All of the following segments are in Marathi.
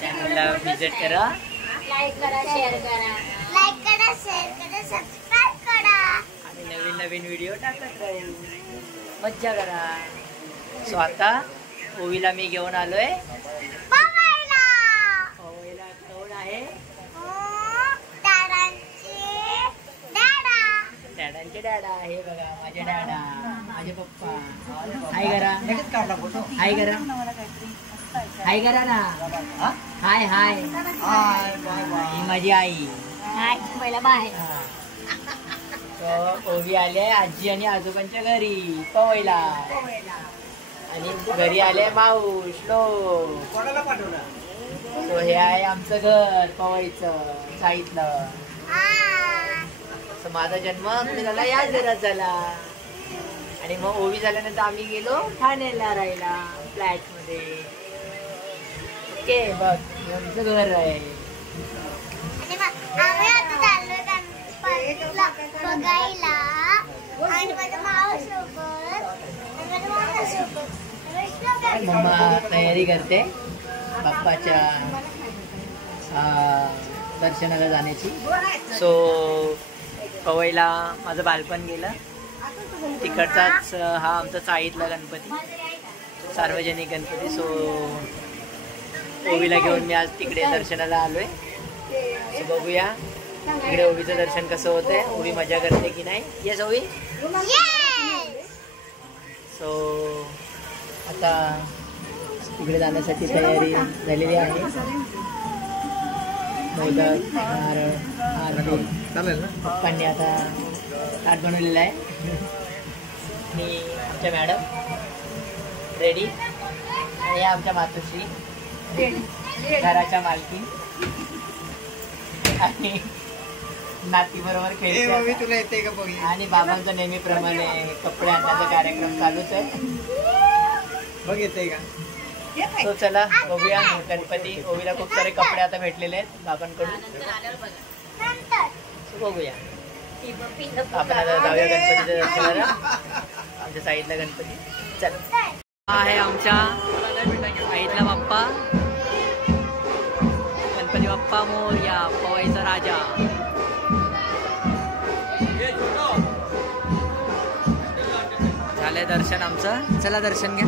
चॅनलला विजिट करा, लाईक करा, शेअर करा, सबस्क्राइब करा आणि नवीन नवीन व्हिडिओ टाकत राहील. मज्जा करा. सो आता ओवीला मी घेऊन आलोय पवायला. कोण आहे? डॅडांचे डॅडा आहे बघा, माझे डॅडा, माझे पप्पा. हाय करा, हाय करा, हाय करा ना. हाय हाय ही माझी आई. हाय पहिला बाय. ओवी आले आजी आणि आजोबांच्या घरी पवईला, आणि घरी आले माऊस लोक. सो हे आहे आमचं घर पवईचं साईतलं. माझा जन्म कुठे झाला? याच घरात झाला. आणि मग ओवी झाल्यानंतर आम्ही गेलो ठाण्याला राहायला फ्लॅट मध्ये. ओके बघ आमचं घर आहे. मम्मा तयारी करते बाप्पाच्या दर्शनाला जाण्याची. सो पवईला माझं बालपण गेलं. तिकडचाच हा आमचा चाळीतला गणपती, सार्वजनिक गणपती. सो ओवीला घेऊन मी आज तिकडे दर्शनाला आलोय. सो बघूया तिकडे ओवीचं दर्शन कसं होतंय, ओवी मजा करते की नाही. येस ओवी. सो आता तिकडे जाण्यासाठी तयारी झालेली आहे. मोदक, नारळ, आरती पप्पांनी आता ताट बनवलेलं आहे. मी आमच्या मॅडम रेडी, आणि आमच्या मातोश्री घराच्या मालकी आणि नाती बरोबर खेळते. आणि बाबांचा नेहमीप्रमाणे कपडे आणण्याचा कार्यक्रम चालूच आहे. बघ येते का. तो चला बघूया गणपती. ओवीला खूप सारे कपडे आता भेटलेले आहेत बाबांकडून. बघूया आपण आता जाऊया गणपतीच्या दर्शनाला. आमच्या साईडला गणपती. चला हा आहे आमच्या साईडला बाप्पा. गणपती बाप्पा मोरया, पवईचा राजा. झालंय दर्शन आमचं. चला दर्शन घ्या.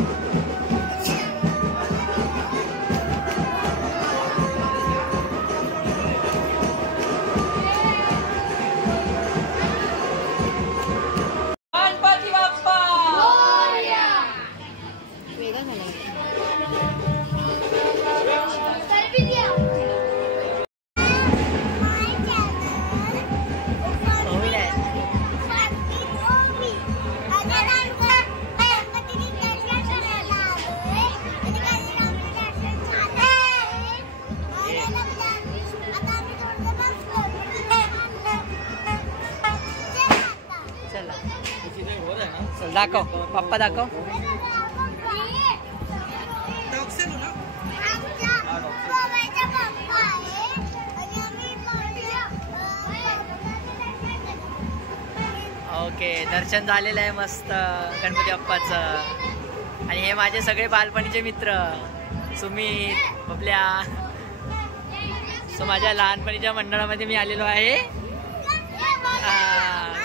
दाखव पप्पा दाखव. ओके दर्शन झालेलं आहे मस्त गणपती बाप्पाचं. आणि हे माझे सगळे बालपणीचे मित्र सुमित बबल्या. सो माझ्या लहानपणीच्या मंडळामध्ये मी आलेलो आहे.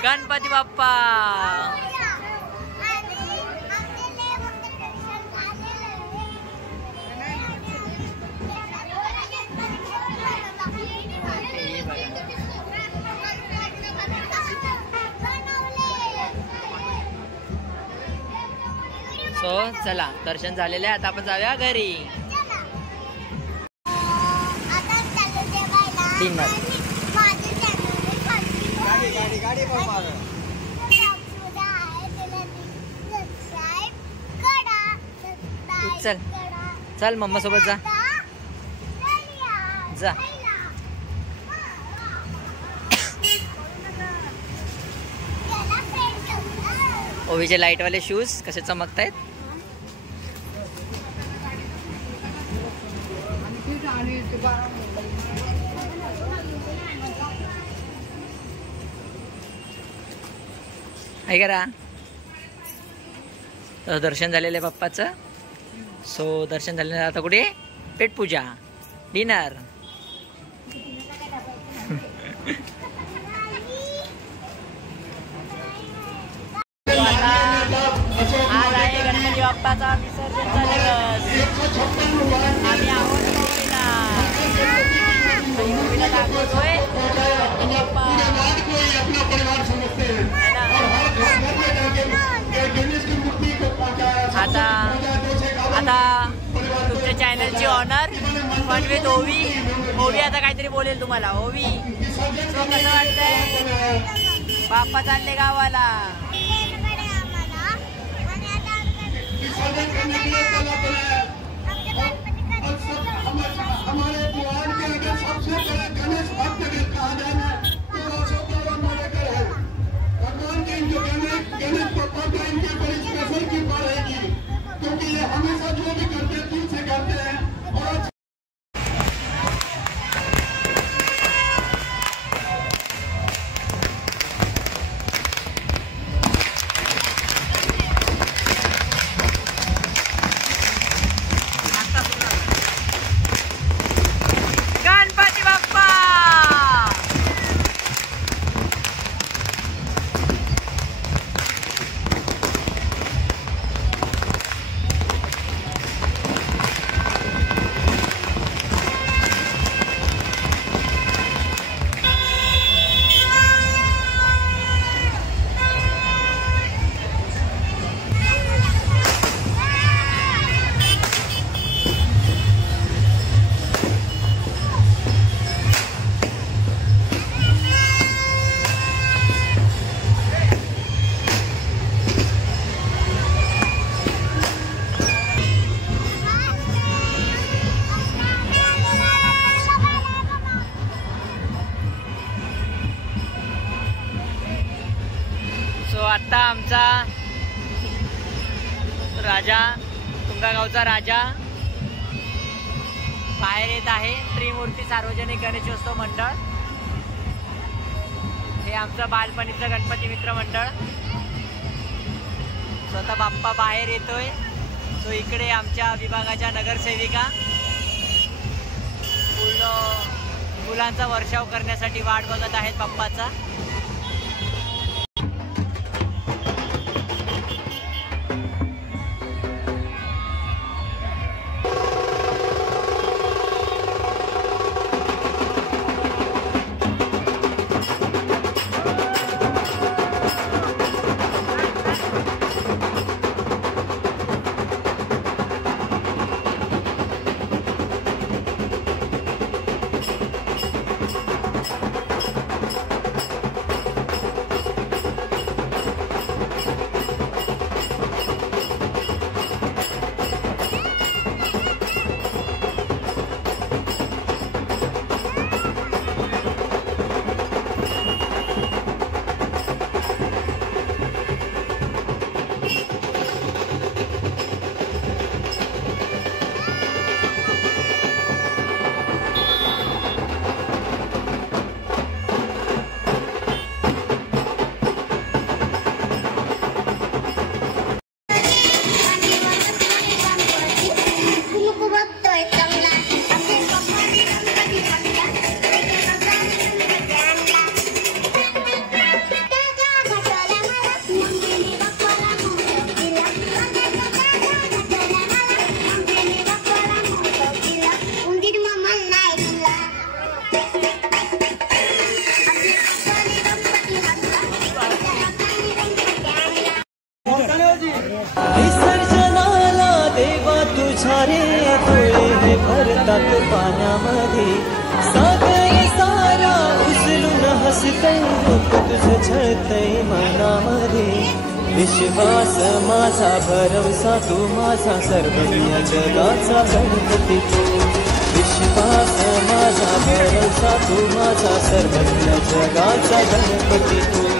गणपती बाप्पा. सो चला दर्शन झालेलं आहे. आता आपण जाऊया घरी. चल चल मम्मा सोबत जा जा. ओवीचे लाईटवाले शूज कसे चमकतायत. आहे करा. दर्शन झालेलं आहे बाप्पाचं. सो दर्शन झाल्यानंतर आता कुठे पेटपूजा डिनर. आज आहे गणपती बाप्पाचा विसर्जनचा दिवस. आम्ही आहोत मूवीला दाखवतोय आता तुमच्या चॅनलची ऑनर फन विथ ओवी. ओवी आता काहीतरी बोलेल तुम्हाला. ओवी, सो कसं वाटतंय? बाप्पा चालले गावाला. आता आमचा राजा, तुंगागावचा राजा बाहेर येत आहे. त्रिमूर्ती सार्वजनिक गणेशोत्सव मंडळ, हे आमचं बालपणीचं गणपती मित्र मंडळ. स्वतः बाप्पा बाहेर येतोय. तो इकडे आमच्या विभागाच्या नगरसेविका फुलांचा वर्षाव करण्यासाठी वाट बघत आहेत बाप्पाचा. विसर्जनाला देवा तुझ्या रे डोळे भरतात पाण्यामध्ये. सागर सारा उचलून हसतय रूप तुझं छळतय मनामध्ये. विश्वास माझा भरवसा तू माझा सर्वज्ञ जगाचा गणपती तू. विश्वास माझा भरवसा तू माझा सर्वज्ञ जगाचा गणपती तू.